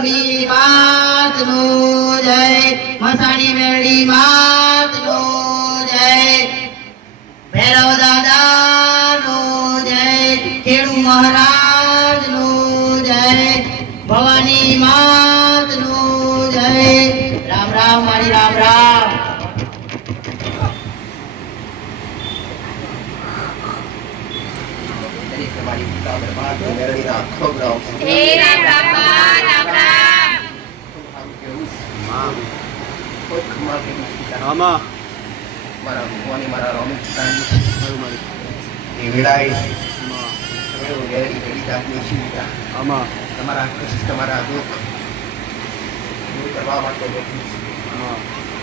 શ્રી માત નો જય મસાણી મેળી જય રામ રામ રામ રામ મારા ભગવાન મારા રોમે પિતાની એ વેળાએ આમાં તમારા કષ્ટ તમારા દુઃખ દૂર કરવા માટે બેઠીશ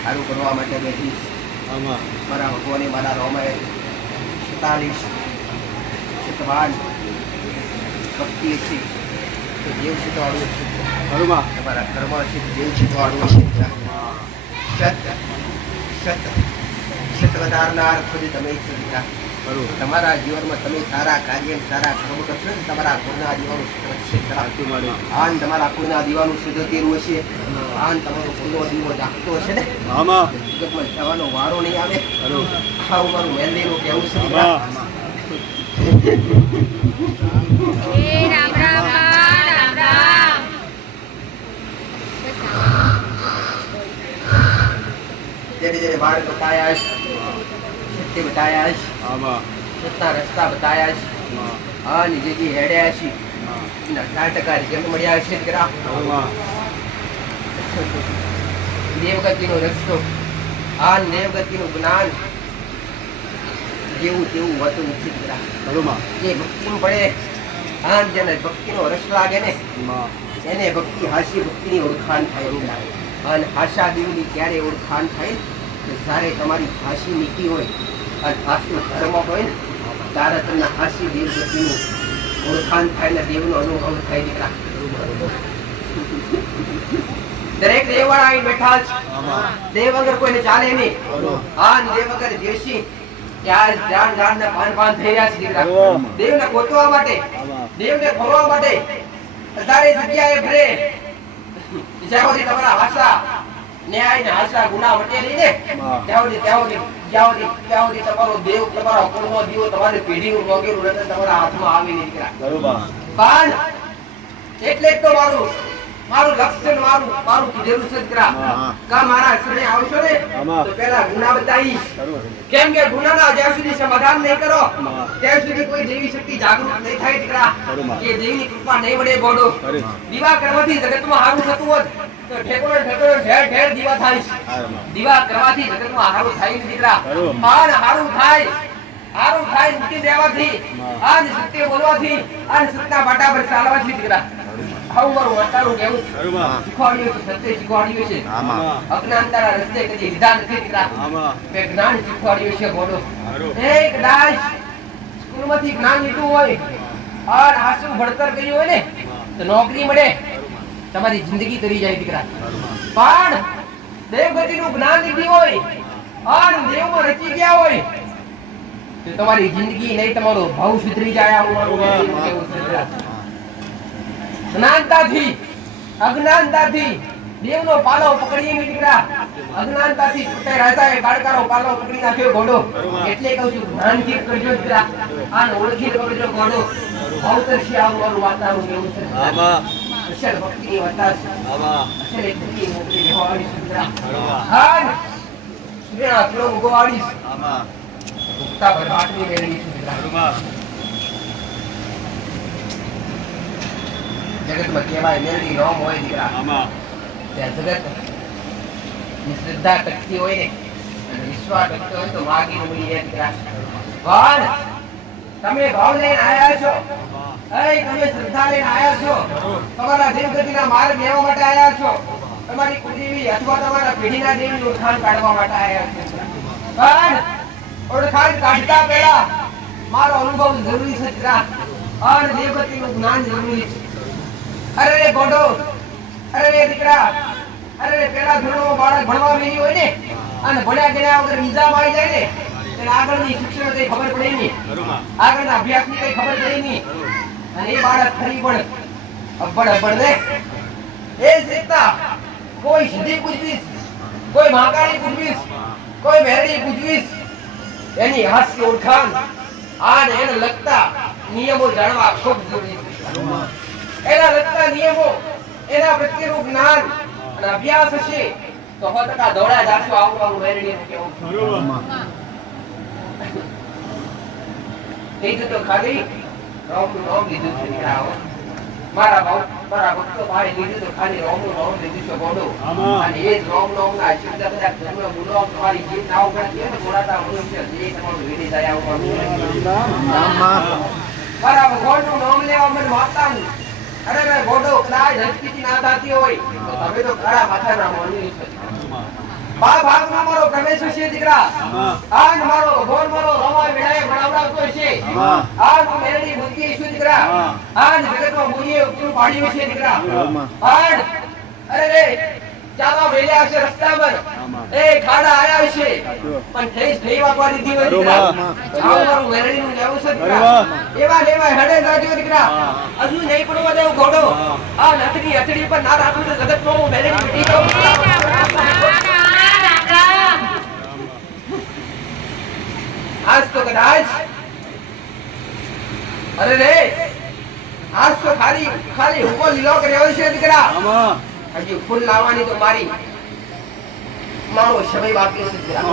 સારું કરવા માટે બેઠીશ આમાં મારા ભગવાને મારા રોમાએ છેતાલીસ શતવાન ભક્તિ છે છે. ખરુમાં તમારા ઘરમાં છે દેવ શીતવાળું છે? સત સત સત વધારનાર ખુદ તમે જ દીકરા. તમારા જીવનમાં તમે સારા કાર્ય સારા કર્મ કરશો ને તમારા કુળના દીવાનું મારી આન તમારા કુળના દીવાનું સિદ્ધ તેરું હશે આન તમારો કુળનો દીવો જાગતો હશે ને? આમાં. જગતમાં જવાનો વારો નહીં આવે. ખરું આવું મારું મહેંદીનું કેવું છે દીકરા. આમાં હે રામ રામ રામ રામ જેને જેને માર્ગ બતાયા છે. બતાયા છે. આમાં. રસ્તા બતાયા છે. આમાં. જે જે હેડ્યા છે. અઢાર ટકા રિઝલ્ટ મળ્યા છે દીકરા. દેવગતિનો રસ્તો. આ દેવગતિનું જ્ઞાન જેવું તેવું હોતું નથી દીકરા. જે ભક્તિમાં પડે આ જેને ભક્તિનો રસ લાગે ને એને ભક્તિ હાસી ભક્તિની ઓળખાણ થાય અને હાસ્યા દેવની ક્યારે ઓળખાણ થાય? કે જ્યારે તમારી ફાંસી નીતિ હોય અને ફાંસનો ધર્મ હોય ને, ત્યારે તમને ફાંસી દેવગતિનું ઓળખાણ થાય ને દેવનો અનુભવ થાય દીકરા દરેક દેવવાળા અહીં બેઠા છે દેવ વગર કોઈને ચાલે નહીં. હા દેવ વગર જેસી ત્યાં જાણ જાણ ને પાન પાન થઈ રહ્યા છે દીકરા. દેવને ગોતવા માટે આમાં દેવને ખોરવા માટે અત્યારે જગ્યાએ ભરે જ્યાં સુધી તમારા હાસા ન્યાય ને ગુના વટે નહીં ને ત્યાં સુધી ત્યાં સુધી જ્યાં સુધી ત્યાં સુધી તમારો દેવ તમારા કુળનો દીવો તમારી પેઢીનું વગેરે રતન તમારા હાથમાં આવી નહીં પણ એટલે જ તો મારું મારું લક્ષ્ય મારું મારું કીધેલું છે દીકરા કા મારા શરણે આવશો ને તો પેલા ગુના બતાવીશ. કેમ કે ગુનાના જ્યાં સુધી સમાધાન નહીં કરો ત્યાં સુધી કોઈ દેવી શક્તિ જાગૃત નહીં થાય દીકરા કે દેવીની કૃપા નહીં વડે બોડો દીવા કરવાથી જગતમાં સારું થતું હોત. તો ઠેકોને ઠેકોને ઠેર ઠેર દીવા થાય દીવા કરવાથી જગતમાં સારું થાય ને દીકરા. ખરું. પણ થાય. સારું થાય મૂકી દેવાથી આજ સત્ય બોલવાથી આજ સત્યના બાટા પર ચાલવાથી દીકરા. આવું મારું વર્તાનું કહેવું શીખવાડ્યું છે સત્ય શીખવાડ્યું છે. અજ્ઞાનતાના રસ્તે કદી લીધા નથી દીકરા. મેં જ્ઞાન શીખવાડ્યું છે બોલો. ખરું એ સ્કૂલમાંથી જ્ઞાન લીધું હોય અને આસુ ભણતર કર્યું હોય ને તો નોકરી મળે. તમારી જિંદગી તરી જાય દીકરા. પણ દેવગતિનું જ્ઞાન લીધી હોય અને દેવમાં રચી ગયા હોય તો તમારી જિંદગી નહીં તમારો ભાવ સુધરી જાય. જ્ઞાનતાથી અજ્ઞાનતાથી દેવનો પાલો પકડીએ દીકરા. અજ્ઞાનતાથી પોતે રાજાએ બાળકાનો પાલો પકડી નાખ્યો ઘોડો. એટલે કહું છું જ્ઞાનથી કરજો દીકરા. આને ઓળખી કરજો ઘોડો. અવતરશે આવું મારું વાતાવરણ કેવું છે. છે દીકરા ખરુમાં હાલ સૂર્યના આટલો ઉગો વાળીશ આમાં. ઉગતા ભરભાટની મેળવી ખરુમાં જગતમાં કહેવાય મેળવી નોમ હોય દીકરા ત્યાં જગત શ્રદ્ધા ટકતી હોય ને અને વિશ્વાસ ટકતો હોય તો વાગી મળી જાય દીકરા પણ તમે ભાવ લઈને આયા છો તમે શ્રદ્ધા લઈને આયા છો. તમારા દેવગતિના માર્ગ લેવા માટે આયા છો. તમારી કુળદેવી અથવા તમારા પેઢીના દેવી ઓળખાણ કાઢવા માટે આયા છો. પણ ઓળખાણ કાઢતા પહેલા મારો અનુભવ જરૂરી છે દીકરા અને દેવગતિનું જ્ઞાન જરૂરી છે. અરે ગોડો અરે દીકરા અરે પેલા બાળક ભણવા બેસી હોય ને અને ભણ્યા ગયા વગર નિજામ આવી જાય ને તેને આગળની શિક્ષણ કઈ ખબર પડે નહીં. આગળના અભ્યાસની કઈ ખબર પડે નહીં. અને બાળક ફરી પણ અબ્બડ અબ્બડ ને એ જ કોઈ સીધી પૂછવીશ કોઈ મહાકાળી પૂછવીશ કોઈ મેરડી પૂછવીશ. એની હાસ્ય ઓળખાણ આ ને એને લગતા નિયમો જાણવા ખૂબ જરૂરી છે. એના લગતા નિયમો એના પ્રત્યેનું જ્ઞાન અને અભ્યાસ હશે તો સો ટકા દોડા જાશો આવું આવું મેરડી કેવું. તો ખાલી મારા મારા ભક્તો નામ લેવા મને માતાનું. અરે ભાઈ ગોડો કદાચ હસકીથી ના થતી હોય તો તમે તો ખરા માથાના માનવી છો. બા ભાગમાં મારો પ્રવેશ છે દીકરા. આજ મારો ભગવાન મારો રમા વેળાએ ભણાવડાવતો છે. આજ મેરી બુદ્ધિ છું દીકરા. હા. જગતમાં મુનિએ ઉપરું પાડ્યું છે દીકરા. આજ અરે રે ચાવા વેલ્યા છે રસ્તા પર. એ ખાડા આયા છે પણ ઠેસ નહીં વાગવા દીધી હોય દીકરા. માં. ચાવ મારું મેરડીનું લેવું છે દીકરા. એવા લેવા હેડે જાજો દીકરા. હજુ નહીં પડવા દેવું ઘોડો. આ નથડી અથડી પર ના રાખું તો જગતમાં હું મેરડી મીટી જાઉં આજ તો કદાચ. અરે રે આજ તો ખાલી ખાલી હુકો લીલો કર્યો છે દીકરા. હજી ફૂલ લાવવાની તો મારી. મારો સમય બાકી છે દીકરા.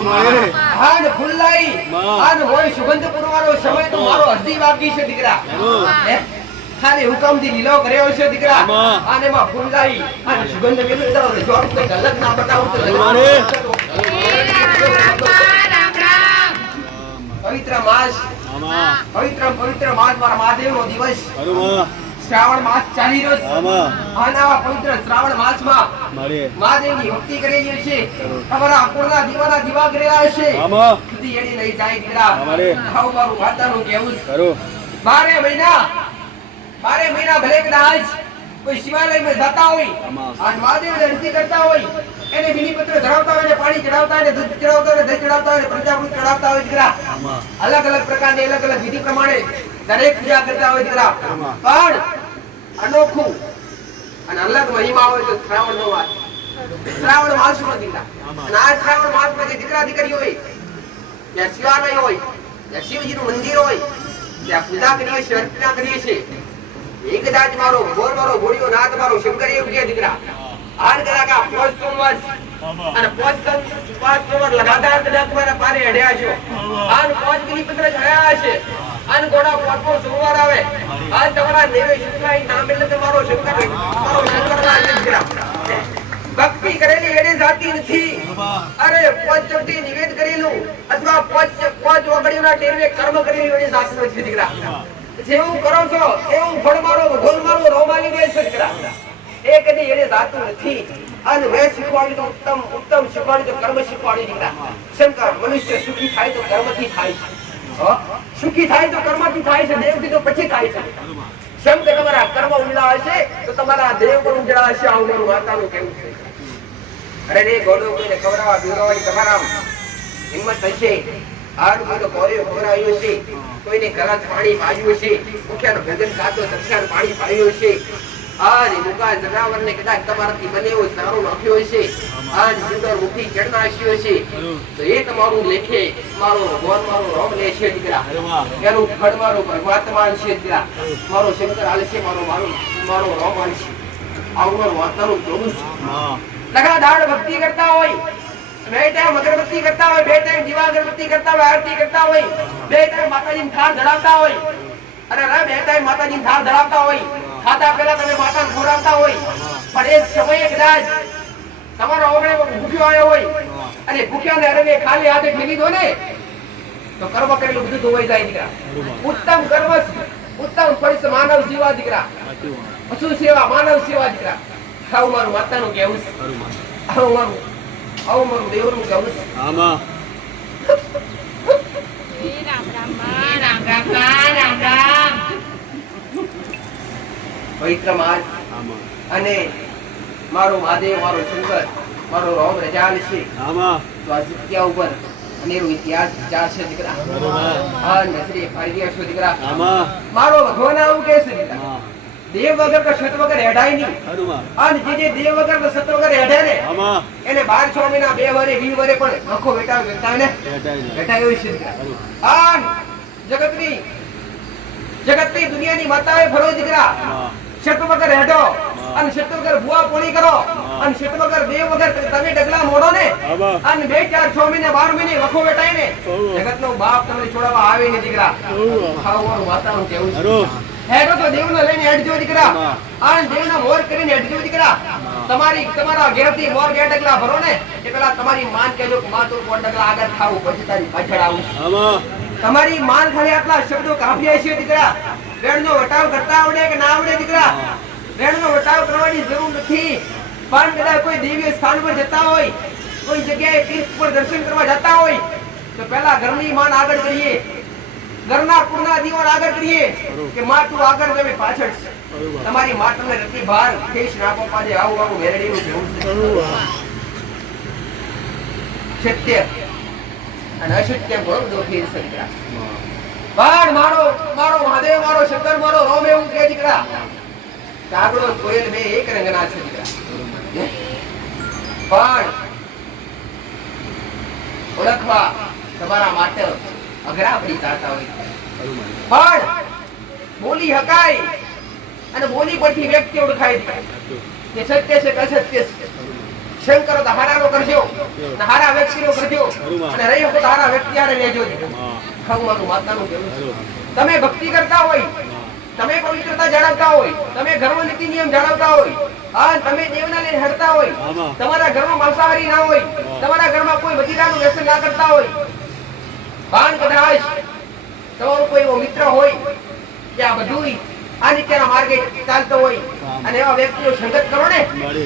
હા ને ફૂલ લાવી. હા ને હોય સુગંધ પૂરવાનો સમય તો મારો અડધી બાકી છે દીકરા? ખાલી હુકમથી લીલો કર્યો છે દીકરા. અને ફૂલ લાવી. અને સુગંધ મેળવી અલગ ના બતાવું તો પવિત્ર માસ. પવિત્ર પવિત્ર માસ મારા મહાદેવનો દિવસ. શ્રાવણ માસ ચાલી રહ્યો. આના પવિત્ર શ્રાવણ માસમાં મહાદેવ મહાદેવની ભક્તિ કરેલી છે. તમારા અપૂર્ણા દીવાના દીવા કરેલા છે આમાં. એડી લઈ જાય દીકરા. આવું મારું માતાનું કહેવું. બારે મહિના બારે મહિના ભલે કદાચ કોઈ શિવાલયમાં જતા હોય અને મહાદેવને અરજી કરતા હોય એને બિલીપત્ર ધરાવતા હોય ને પાણી ચડાવતા હોય દૂધ ચડાવતા હોય દહીં ચડાવતા હોય ને ચડાવતા હોય દીકરા અલગ અલગ પ્રકારની અલગ અલગ વિધિ પ્રમાણે દરેક પૂજા કરતા હોય દીકરા પણ અનોખું અને અલગ મહિમા હોય તો શ્રાવણ નો વાત શ્રાવણ માસ નો દીકરા અને આ શ્રાવણ માસમાં જે દીકરા દીકરી હોય ત્યાં શિવાલય હોય ત્યાં શિવજી નું મંદિર હોય ત્યાં પૂજા કરીએ છીએ અર્ચના કરીએ છીએ. એ કદાચ મારો મોર મારો ગોળીઓ નાથ મારો શંકર એવું કે દીકરા. આર આ પોચ સોમવાર અને પોસ્ટ પાંચ સોમવાર લગાતાર તને તમારા પારે અડ્યા છો. આન પોચ પત્ર ચડાયા છે આન ગોળા પોચમો સોમવાર આવે. આજ તમારા દેવે શુક્લાઈ નામ એટલે તમારો શંકર મારો શંકર ના દીકરા. ભક્તિ કરેલી એને જાતી નથી. અરે પોચ ચોટી નિવેદ કરેલું. અથવા પોચ પોચ વગડીઓના ટેરવે કર્મ કરેલી એને જાતી નથી દીકરા. જેવું કરો છો એવું ફળ મારો ગોલ મારો રોમાલી દે છે દીકરા એ કદી એને જાતું નથી. અને મેં શીખવાડી તો ઉત્તમ ઉત્તમ શીખવાડી તો કર્મ શીખવાડી દીકરા શંકર મનુષ્ય સુખી થાય તો કર્મથી થાય છે. સુખી થાય તો કર્મથી થાય છે, દેવથી તો પછી થાય છે. શંકર તમારા કર્મ ઉલ્લા હશે, તો તમારા દેવ પણ ઉજળા હશે, આવું મારું માતાનું કેવું છે? અરે રે ગોડો કોઈને ખવડાવવા પીવડાવવાની તમારા હિંમત હશે. આર કોઈ કોરિયો ખવડાવ્યો છે. કોઈને ગલાસ પાણી પાડ્યું છે. મુખ્યાનો ભજન ખાતો દક્ષાણ પાણી પાડ્યું છે. આજ મુકા જનાવરને કદાચ તમારાથી બને સારો નાખ્યો છે આજ સુંદર મુઠી ચડનાશ્યો છે. તો એ તમારું લેખે મારો ભગવાન મારો રોમ લે છે દીકરા. એનું ફળ મારો પરમાત્મા છે દીકરા. મારો શંકર આલે છે મારો મારો મારો રોમ હાલે છે. આવું મારું વાર્તાનું જોવું છે. હા. લગાતાર ભક્તિ કરતા હોય. બે ટાઈમ અગરબત્તી કરતા હોય બે ટાઈમ દીવા અગરબત્તી કરતા હોય આરતી કરતા હોય બે ટાઈમ માતાજીને થાળ ધરાવતા હોય. અરે રે બે ટાઈમ માતાજીને થાળ ધરાવતા હોય. ખાતા પહેલા તમે માતા ખવડાવતા હોય. પણ એ સમયે કદાચ તમારો ઓગણે ભૂખ્યો આવ્યો હોય અને ભૂખ્યાને અરે ખાલી હાથે ઠેલી દો ને તો કર્મ કરેલું બધું ધોવાઈ જાય દીકરા. ઉત્તમ કર્મ ઉત્તમ ફળ માનવ સેવા દીકરા. પશુ સેવા માનવ સેવા દીકરા. આવું મારું માતાનું કહેવું છે. આવું મારું પવિત્ર અને મારો મહાદેવ મારો શંકર મારો રોમ રજાલ છે આમાં. તો આ જગ્યા ઉપર અનેરો ઇતિહાસ વિચાર છે દીકરા. હા નજરે ફરી ગયા છો દીકરા. આમાં. મારો ભગવાન આવું કે છે દીકરા. દેવ વગર કે સત વગર હેડાય નહીં. અને જે જે દેવ વગર કે સત વગર હેડે ને એને બાર છ મહિના બે વરે વી વરે પણ નખો વેટા વેટા ને. વેટાય હોય છે. આન જગતની જગતની દુનિયાની માતાએ ફરો દીકરા. સત વગર હેડો અને સત વગર ભુવા પોણી કરો. અને સત વગર દેવ વગર તમે ડગલા મોડો ને? અને બે ચાર છ મહિને બાર મહિને વખો વેટાય ને. જગતનો બાપ તમને છોડાવવા આવે ને દીકરા. ખાવાનું માતાનું કેવું છે? હેડો તો દેવને લઈને હેડજો દીકરા. હા. આ દેવના મોર કરીને હેડજો દીકરા. તમારી તમારા ઘેરથી મોર બે ડગલા ભરો ને એ પેલા તમારી માન કહેજો કે માં તું કોણ ડગલા આગળ ખાવું પછી તારી પાછળ આવું. તમારી માન ખાલી આટલા શબ્દો કાફિયા છે દીકરા. વેણનો વટાવ કરતા આવડે કે ના આવડે દીકરા? વેણનો વટાવ કરવાની જરૂર નથી. પણ કદાચ કોઈ દિવ્ય સ્થાન પર જતા હોય કોઈ જગ્યાએ તીર્થ પર દર્શન કરવા જતા હોય તો પહેલા ઘરની માન આગળ કરીએ. ઘરના કુળના દીવાન આગળ કરીએ કે માં તું આગળ તમે પાછળ છે. તમારી માં તમને નથી બહાર ખેસ નાખો પાછે આવું આવું મેરડીનું જેવું છે. સત્ય અને અસત્ય ઘણું દોખી ફેર બાળ મારો મારો મહાદેવ મારો શંકર મારો રોમ એવું કે દીકરા. કાગડો કોયલ બે એક રંગના છે દીકરા. પણ ઓળખવા તમારા માટે અઘરા પડી જાતા હોય. પણ બોલી હકાય અને બોલી પરથી વ્યક્તિ ઓળખાય કે સત્ય છે કે અસત્ય છે? શંકર તો હારાનો કરજો અને હારા વ્યક્તિનો કરજો અને રહી તો હારા વ્યક્તિ હારે લેજો દીકરા ખાવું મારું માતાનું કેવું તમે ભક્તિ કરતા હોય તમે પવિત્રતા જાળવતા હોય તમે ઘરમાં નીતિ નિયમ જાળવતા હોય હા તમે દેવના લઈને હડતા હોય તમારા ઘરમાં માંસાહારી ના હોય તમારા ઘરમાં કોઈ મદિરાનું વ્યસન ના કરતા હોય ભાન કદાચ તમારો કોઈ એવો મિત્ર હોય કે આ બધું આ નીચેના માર્ગે ચાલતો હોય અને એવા વ્યક્તિઓ સંગત કરો ને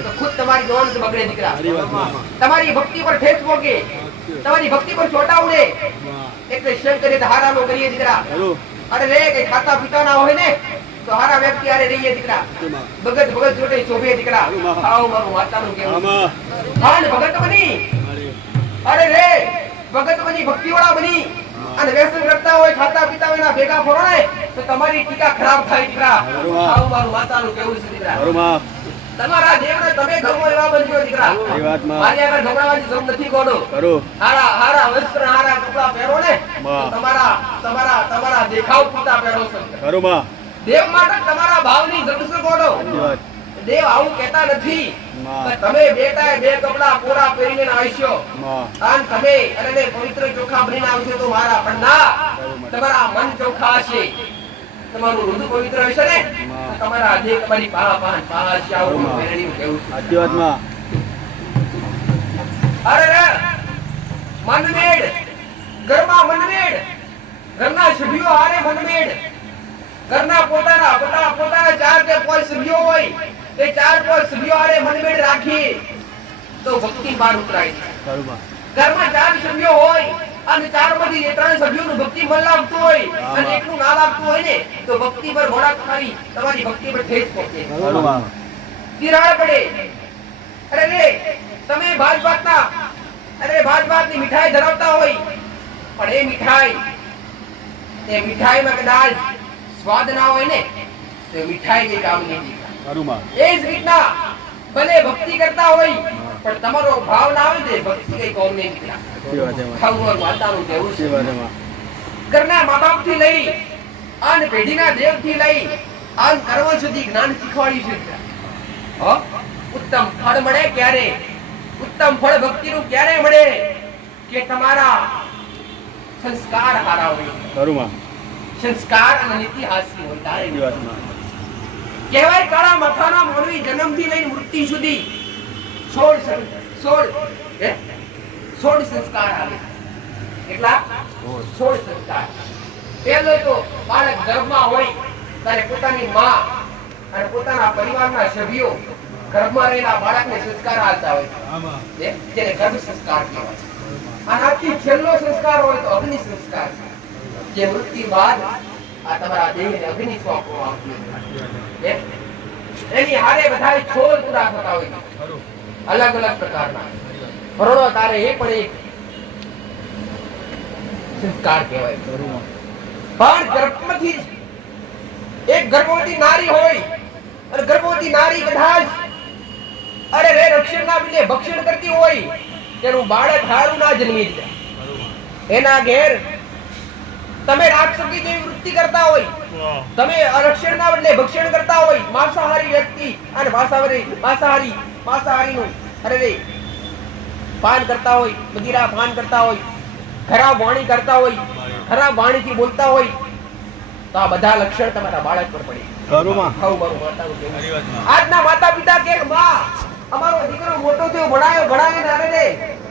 તો ખુદ તમારી દોન બગડે દીકરા. તમારી ભક્તિ પર ઠેસ પોકે તમારી ભક્તિ પર ચોટા ઉડે. એટલે શંકરે તો હારાનો કરીએ દીકરા. અરે રે કઈ ખાતા પીતા ના હોય ને તો હારા વ્યક્તિ આરે રહીએ દીકરા. ભગત ભગત જોડે શોભે દીકરા. આવો મારું માતાનું કેવું ભગત બની. અરે રે ભગત બની ભક્તિવાળા બની. અને વ્યસન કરતા હોય ખાતા પીતા હોય ભેગા ફરો તો તમારી ટીકા ખરાબ થાય દીકરા. આવું મારું માતાનું કેવું છે દીકરા. તમારા દેવને તમે ઘરમાં એવા બનજો દીકરા. એ વાતમાં. મારી આગળ ઢોકળાવાની જરૂર નથી કોનો. હરુ હારા હારા વસ્ત્ર હારા કપડા પહેરો ને તમારા તમારા તમારા દેખાવ પૂરતા પહેરો છો. હરુમાં દેવ માટે તમારા ભાવની જરૂર છે કોનો દેવ આવું કહેતા નથી. તમે બેટા બે કપડા પૂરા પહેરીને આવશો અને તમે અને પવિત્ર ચોખા બનીને આવશો તો મારા પણ ના. તમારા મન ચોખા હશે. તમારું રુદુ પવિત્ર હશે ને? તમારા દેહ તમારી પા પાન પા હશે. આવું પહેરણીનું કહેવું છે. સાચી વાતમાં અરે. રે મનમેડ ઘરમાં મનમેડ ઘરના સભ્યો હારે મનમેડ ઘરના પોતાના પોતાના પોતાના ચાર કે પાંચ સભ્યો હોય. એ ચાર પાંચ સભ્યો હારે મનમેડ રાખી તો ભક્તિ બહાર ઉતરાય છે. ઘરમાં ચાર સભ્યો હોય અને ચારમાંથી ત્રણ સભ્યોનું ભક્તિ મન લાગતું હોય અને એકનું ના લાગતું હોય ને તો ભક્તિ પર ઘોડા તમારી તમારી ભક્તિ પર ઠેસ પહોંચે. તિરાડ પડે. અરે રે તમે ભાત ભાતના અરે ભાત ભાતની મીઠાઈ ધરાવતા હોય પણ એ મીઠાઈ એ મીઠાઈમાં કદાચ સ્વાદ ના હોય ને તો મીઠાઈ કઈ કામ નહીં. દીકરા. એ જ રીતના ભલે ભક્તિ કરતા હોય પણ તમારો ભાવ ના આવે ને ભક્તિ કઈ કોમ નહીં દીકરા સાચી વાત એમાં ખાવું માતાનું કહેવું છે? ઘરના મા બાપથી લઈ અને પેઢીના દેવથી લઈ આન કર્મ સુધી જ્ઞાન શીખવાડ્યું છે. હો? ઉત્તમ ફળ મળે ક્યારે? ઉત્તમ ફળ ભક્તિનું ક્યારે મળે? કે તમારા સંસ્કાર હારા હોય? સંસ્કાર અને નીતિ હાસી હોય તારે. કહેવાય કાળા માથાના મોરવી જન્મથી લઈને મૃત્યુ સુધી. સોળ સોળ સોળ સંસ્કાર આવે. કેટલા? સોળ સંસ્કાર. પહેલો તો બાળક ગર્ભમાં હોય ત્યારે પોતાની માં અને પોતાના પરિવારના સભ્યો ગર્ભમાં રહેલા બાળકને સંસ્કાર આપતા હોય જેને ગર્ભ સંસ્કાર કહેવાય આનાથી છેલ્લો સંસ્કાર હોય તો અગ્નિ સંસ્કાર જે મૃત્યુ બાદ આ તમારા દેહને અગ્નિ સોંપવામાં આવતી? એની હારે બધા છોડ પૂરા થતા હોય. અલગ અલગ પ્રકારના. ભરણો તારે એ પણ એક સંસ્કાર કહેવાય. પણ ગર્ભમાંથી એક ગર્ભવતી નારી હોય અને ગર્ભવતી નારી બધા જ અરે રે રક્ષણ ના બદલે ભક્ષણ કરતી હોય તેનું બાળક હારું ના જન્મી જાય. એના ઘેર તમે રાક્ષસી જેવી વૃત્તિ કરતા હોય તમે રક્ષણ ના બદલે ભક્ષણ કરતા હોય માંસાહારી વ્યક્તિ અને માંસાહારી માંસાહારી માંસાહારીનું અરે રે પાન કરતા હોય મદિરા પાન કરતા હોય ખરાબ વાણી કરતા હોય ખરાબ વાણીથી બોલતા હોય તો આ બધા લક્ષણ તમારા બાળક પર પડે. આજના માતા પિતા કે માં અમારો દીકરો મોટો થયો ભણાયો ભણાયો ને અરે રે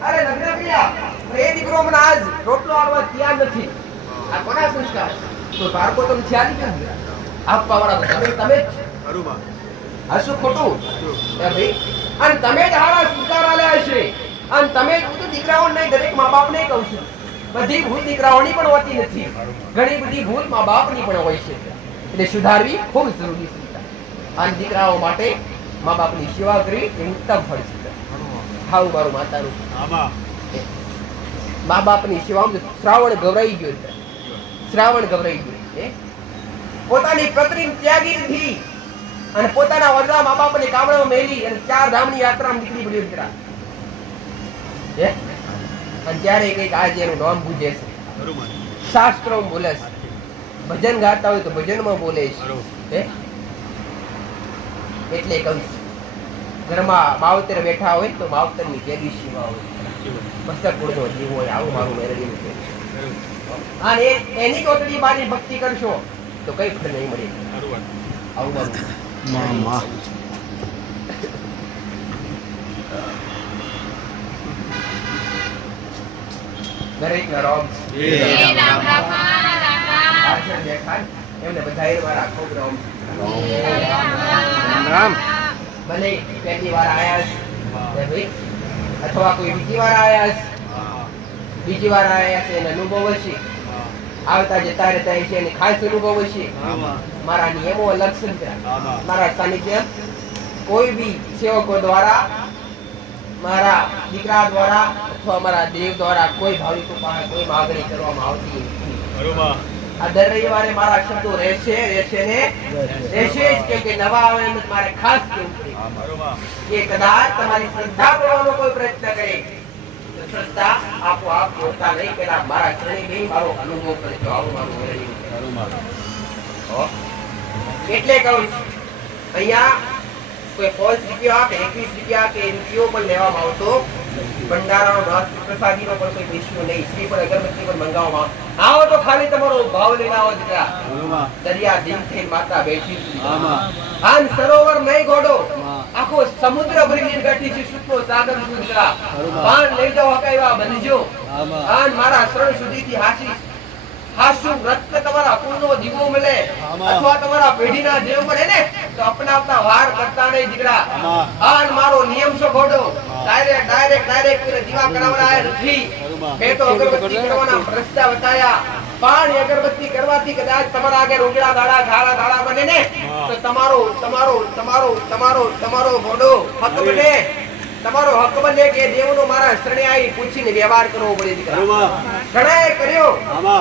અરે લગ્ન કર્યા. એ દીકરો મને આજ રોટલો આવવા તૈયાર નથી. આ કોના સંસ્કાર? કોઈ બાળકો તો નથી આલી કે આપવા વાળા તમે તમે જ છો. ખરુંમાં આ શું ખોટું? અને તમે જ હારા સંસ્કાર હશે. અને તમે હું તો દીકરાઓને નહીં દરેક મા બાપને કહું છું. બધી ભૂલ દીકરાઓની પણ હોતી નથી. ઘણી બધી ભૂલ મા બાપની પણ હોય છે. એટલે સુધારવી ખૂબ જરૂરી છે. અને દીકરાઓ માટે મા બાપની સેવા કરવી એ ઉત્તમ ફળ છે. હાવ મારું માતાનું. મા બાપની ની તો શ્રાવણ ગવરાઈ ગયો છે. શ્રાવણ ગભરાઈ ગયો છે પોતાની પત્ની ત્યાગી નથી અને પોતાના વડલા મા બાપને કામડામાં મેલી અને ચાર ધામની યાત્રામાં નીકળી પડ્યો દીકરા હે? અને ત્યારે કંઈક આજે એનું નામ પૂજે છે. શાસ્ત્રો બોલે છે. ભજન ગાતા હોય તો ભજનમાં બોલે છે. હે? એટલે કહું ઘરમાં માવતર બેઠા હોય તો માવતરની કેદી શિવા હોય. મસ્તકપુરનો જીવ હોય આવું મારું મેળવી છે. અને એ- એની કોટડી બાની ભક્તિ કરશો તો કઈ ફળ નહીં મળે. આવું મારું મામા. દરેક ના રોમ. હે રામ. રામ રામ રામ. પાછળ દેખાય. એમને બધાએ મારા ખૂબ રોમ રામ. ભલે પહેલી વાર આયા છે, ભાઈ? અથવા કોઈ બીજી વાર આયા છે, બીજી વાર આવ્યા છે એને અનુભવ છે આવતા જતા રહેતા છે એને ખાસ અનુભવ છે મારા નિયમો અલગ છે મારા સાનિધ્ય કોઈ બી સેવકો દ્વારા મારા દીકરા દ્વારા અથવા મારા દેવ દ્વારા કોઈ ભાવિકો પાસે કોઈ માગણી કરવામાં આવતી નથી. આ દર રવિવારે મારા શબ્દો રહેશે રહેશે ને? રહેશે. જ કેમ કે નવા આવે એમ મારે ખાસ કેવું છે. કે કદાચ તમારી શ્રદ્ધા કરવાનો કોઈ પ્રયત્ન કરે. શ્રદ્ધા આપોઆપ જોતા નહીં પેલા મારા શરણે બેસી મારો અનુભવ કરે તો આવું મારું મેળવ્યું એટલે કહું અહીંયા કોઈ પાંચ રૂપિયા કે એકવીસ રૂપિયા કે રૂપિયો પણ લેવામાં આવતો ભંડારાનો નાસ્તો પ્રસાદીનો પણ કોઈ ઇશ્યુ નહીં. શ્રી પણ અગરબત્તી પણ મંગાવવામાં આવે. તો ખાલી તમારો ભાવ લઈને આવો દીકરા દરિયા દિન થઈ માતા બેઠી. આન સરોવર નહીં ગોડો. આખો સમુદ્ર ભરીને બેઠી છે સુખનો સાગર સુધરા પાન લઈ જાઓ હકાઈવા બનજો આન મારા શરણ સુધીથી હાસી. હાસુ રત્ન તમારા કુળનો દીવો મળે. અથવા તમારા પેઢીના દેવ મળે ને તો અપનાવતા વાર કરતા નહીં દીકરા. આન મારો નિયમ છો ગોડો ડાયરેક્ટ ડાયરેક્ટ ડાયરેક્ટ દીવા કરાવડાય નથી. મેં તો અગરબત્તી કરવાના રસ્તા બતાયા. પણ અગરબત્તી કરવાથી કદાચ તમારા આગળ રોગડા દાડા ધાડા દાડા બને ને તો તમારો તમારો તમારો તમારો તમારો ગોડો હક બને. તમારો હક બને કે દેવનો મારા શરણે આવી પૂછીને વ્યવહાર કરવો પડે દીકરા. ઘણાએ કર્યો.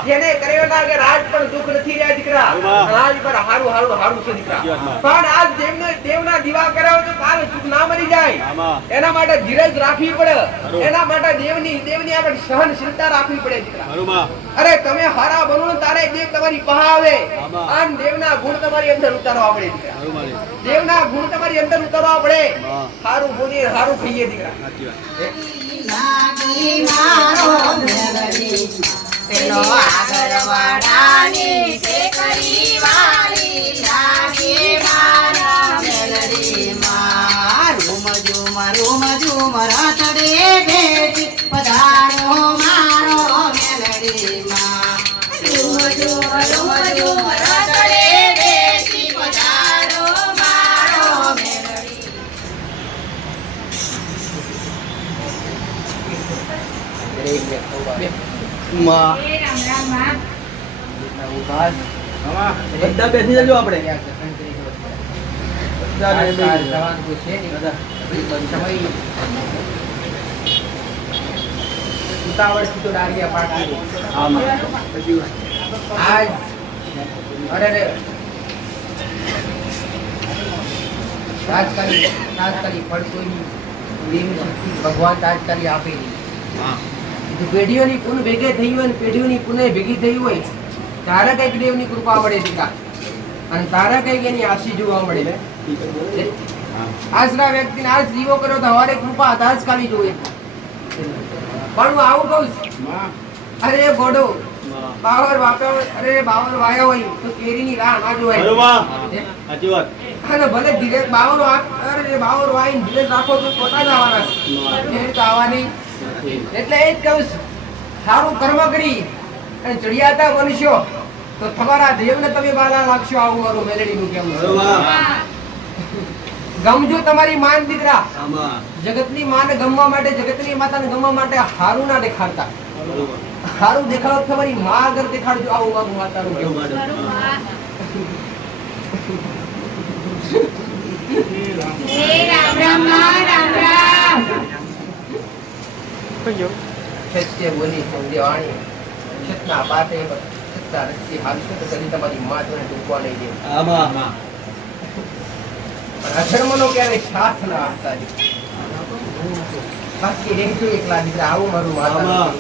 જેને કર્યો ના કે રાજ પણ દુઃખ નથી રહ્યા દીકરા. રાજ પર હારું હારું હારું છે દીકરા. પણ આજ દેવને દેવના દીવા કરાવો તો કાલ સુખ ના મરી જાય. એના માટે ધીરજ રાખવી પડે. એના માટે દેવની દેવની આપણે સહનશીલતા રાખવી પડે દીકરા. અરે તમે હારા બનો તારે દેવ તમારી પહાવે આવે. આમાં. દેવના ગુણ તમારી અંદર ઉતારવા પડે દીકરા. દેવના ગુણ તમારી અંદર ઉતારવા પડે. સારું હારું બોલીએ સારું ખાઈએ દીકરા. સાચી વાત. મારો મેલડી માં રૂમ ઝુમ રૂમ પધારો મારો મેલડી માં માં. હે. બધા બેસી જજો આપણે. ઉતાવળથી તો ડાળિયા રહી. આજ અરે રે તાત્કાલિક તાત્કાલિક ફળ કોઈની દેવી શક્તિ ભગવાન તાત્કાલિક આપેલી જો પેઢીઓની પુન ભેગે થઈ હોય પેઢીઓની પુનઃ ભેગી થઈ હોય તારા કંઈક દેવની કૃપા મળે દીકા અને તારા કંઈક એની આશી જોવા મળે. આજના વ્યક્તિને આજ જીવો કર્યો તો હવારે કૃપા તાત્કાલિક જોઈએ. પણ હું આવું કહું અરે ગોડો બાવર વાપ્યો અરે બાવર વાયો હોય તો કેરીની રાહ ના જોવાય. અને ભલે ધીરે બાવર વા- અરે બાવર વાઈને ધીરે રાખો તો પોતા જ આવવાના છે. આવવાની. એટલે એ જ કહું છું સારું કર્મ કરી અને ચડિયાતા બનશો તો તમારા દેવને તમે બાલા લાગશો આવું મારું મેલડીનું કહેવું. ગમજો તમારી માન દીકરા. જગતની માને ગમવા માટે જગતની માતાને ગમવા માટે હારું ના દેખાડતા. હારું દેખાડો તમારી મા આગળ દેખાડજો આવું મારું માતાનું કહેવું. હે રામ રામ રામ. રામ સત્ય બોલી સમજે વાણી સતના પાતે સત્તા રસ્તી હાલશે તો કદી તમારી માં તમને ડૂબવા નહીં દે આમાં અધર્મનો ક્યારે સાથ ના આપતા જી. બાકી રહેજો એકલા દીકરા? આવું મારું માતાનું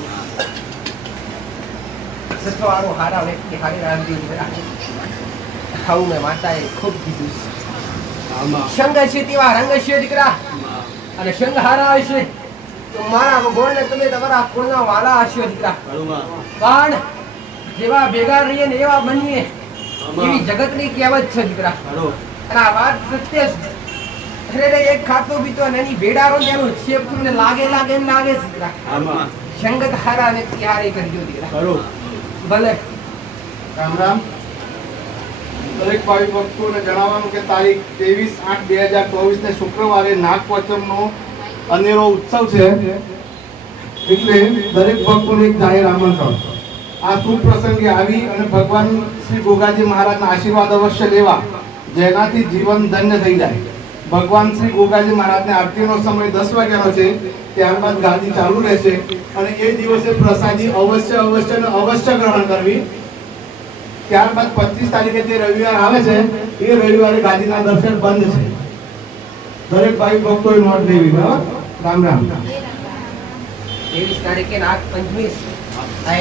સથવાળો હારા વ્યક્તિ હારી દીકરા આવું મેં માતાએ ખૂબ કીધું. છે. સંગ છે તેવા રંગ છે દીકરા. અને સંગ હારા હશે તો મારા ભગવાનને તમે તમારા કુળના વાલા હશો દીકરા પણ જેવા ભેગા રહીએ ને એવા બનીએ એવી જગતની કહેવત છે દીકરા. અને આ વાત સત્ય છે. એક ખાતો બીતો અને એની ભેડારો ને એનું શેપ તમને લાગે લાગે એમ લાગે છે દીકરા. સંગત હારા ને હારે કરજો દીકરા. ભલે. રામ રામ. દરેક ભાવિ ભક્તોને જણાવવાનું કે તારીખ ત્રેવીસ આઠ બે હજાર ચોવીસ ને શુક્રવારે નાગપંચમનો અનેરો ઉત્સવ છે. એટલે દરેક ભક્તોને એક જાહેર આમંત્રણ આ શુભ પ્રસંગે આવી અને ભગવાન શ્રી ગોગાજી મહારાજના આશીર્વાદ અવશ્ય લેવા જેનાથી જીવન ધન્ય થઈ જાય. ભગવાન શ્રી ગોગાજી મહારાજને આરતીનો સમય દસ વાગ્યાનો છે. ત્યારબાદ ગાદી ચાલુ રહેશે અને એ દિવસે પ્રસાદી અવશ્ય અવશ્ય અને અવશ્ય ગ્રહણ કરવી. ત્યારબાદ પચીસ તારીખે જે રવિવાર આવે છે એ રવિવારે ગાદીના દર્શન બંધ છે. દરેક ભાઈ ભક્તોએ નોંધ લેવી રામ રામ. ત્રેવીસ તારીખે નાગ પંચમી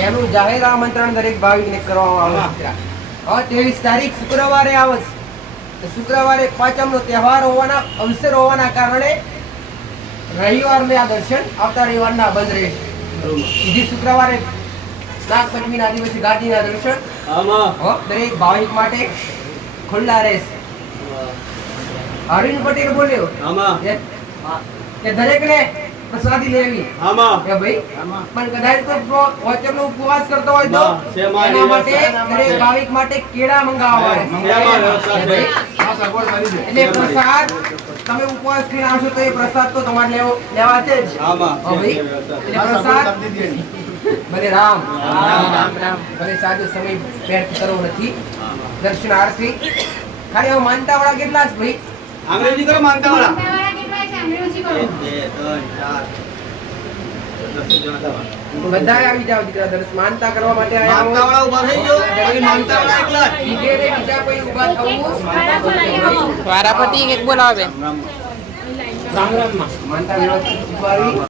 એનું જાહેર આમંત્રણ દરેક ભાવિકને કરવામાં આવે ત્રેવીસ તારીખ શુક્રવારે આવે છે. શુક્રવારે પાંચમનો તહેવાર હોવાના અવસર હોવાના કારણે રવિવારને આ દર્શન આવતા રવિવારના બંધ રહેશે બીજી શુક્રવારે નાગ પંચમીના દિવસે ગાદીના દર્શન દરેક ભાવિક માટે ખુલ્લા રહેશે. અરવિંદ પટેલ બોલ્યો. કે કે દરેકને પ્રસાદી લેવી. કે ભાઈ પણ કદાચ તો પ્રો- વચનનો ઉપવાસ કરતો હોય તો એના માટે દરેક ભાવિક માટે કેળા મંગાવવા હોય. એટલે પ્રસાદ તમે ઉપવાસ કરીને આવશો તો એ પ્રસાદ તો તમારે લેવો લેવા છે જ. આમાં ભાઈ એટલે પ્રસાદ. ભલે રામ રામ, રામ રામ. ભલે સાજો સમય વ્યર્થ કરવો નથી. દર્શનાર્થી. ખાલી માનતા વાળા કેટલા જ ભાઈ? અંગ્રેજી કરો માનતા વાળા. તમારા કેટલા છે અંગ્રેજી કરો એક બે ત્રણ ચાર દસ જણા બધાએ આવી જાવ દીકરા માનતા કરવા માટે આયા. માનતા વાળા ઊભા થઈ માનતા વાળા એકલા બીજા કોઈ ઊભા થવું? વારાફરતી માનતા વ્યવસ્થિત ઊભા રહી.